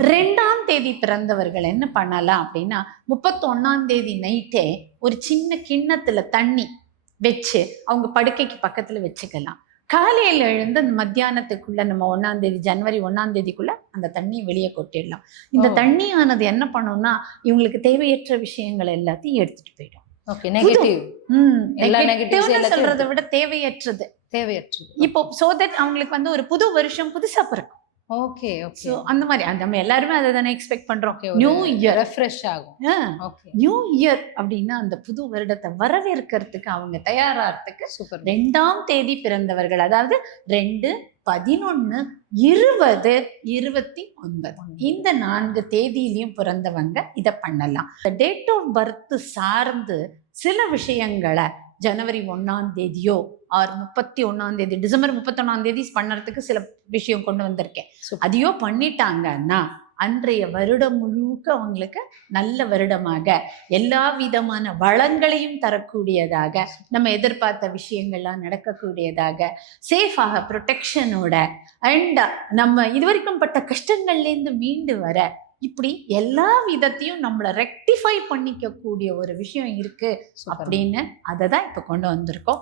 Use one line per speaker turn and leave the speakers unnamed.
ரெண்டாம் தேதி பிறந்தவர்கள் என்ன பண்ணலாம் அப்படின்னா முப்பத்தொன்னாம் தேதி நைட்டே ஒரு சின்ன கிண்ணத்துல தண்ணி வச்சு அவங்க படுக்கைக்கு பக்கத்துல வச்சுக்கலாம். காலையில எழுந்து அந்த மத்தியானத்துக்குள்ள நம்ம ஒன்னாம் தேதி ஜனவரி ஒன்னாம் தேதிக்குள்ள அந்த தண்ணியை வெளியே கொட்டிடலாம். இந்த. தண்ணியானது என்ன பண்ணும்னா இவங்களுக்கு தேவையற்ற விஷயங்கள் எல்லாத்தையும் எடுத்துட்டு போயிடும். சொல்றதை விட தேவையற்றது.
தேவையற்றது.
இப்போ சோ தட் அவங்களுக்கு வந்து ஒரு புது வருஷம் புதுசா பிறக்கும்.
Okay okay.
ஸோ அந்த மாதிரி. அந்த நம்ம எல்லாருமே அதை தானே எக்ஸ்பெக்ட் பண்றோம்.
ஓகே
நியூ இயர்
ரெஃப்ரெஷ் ஆகும். ஓகே.
நியூ இயர் அப்படின்னா அந்த புது வருடத்தை வரவேற்கிறதுக்கு அவங்க தயாராகிறதுக்கு
சூப்பர்
ரெண்டாம் தேதி பிறந்தவர்கள் அதாவது ரெண்டு பதினொன்னு இருபது இருபத்தி ஒன்பது. இந்த நான்கு தேதியிலையும் பிறந்தவங்க இதை பண்ணலாம். டேட் ஆஃப் பர்த் சார்ந்து சில விஷயங்களை ஜனவரி ஒன்னாம் தேதியோ ஆர் முப்பத்தி ஒன்னாம் தேதி டிசம்பர் முப்பத்தொன்னாம் தேதி பண்ணுறதுக்கு சில விஷயம் கொண்டு வந்திருக்கேன். அதையோ பண்ணிட்டாங்கன்னா அன்றைய வருடம் முழுக்க அவங்களுக்கு நல்ல வருடமாக எல்லா விதமான வளங்களையும் தரக்கூடியதாக நம்ம எதிர்பார்த்த விஷயங்கள்லாம் நடக்கக்கூடியதாக சேஃபாக ப்ரொடெக்ஷனோட அண்ட் நம்ம இதுவரைக்கும் பட்ட கஷ்டங்கள்லேருந்து மீண்டு வர இப்படி எல்லா விதத்தையும் நம்மளை ரெக்டிஃபை பண்ணிக்க கூடிய ஒரு விஷயம் இருக்கு
சூப்பர்
அப்படின்னு அதை தான் இப்போ கொண்டு வந்திருக்கோம்.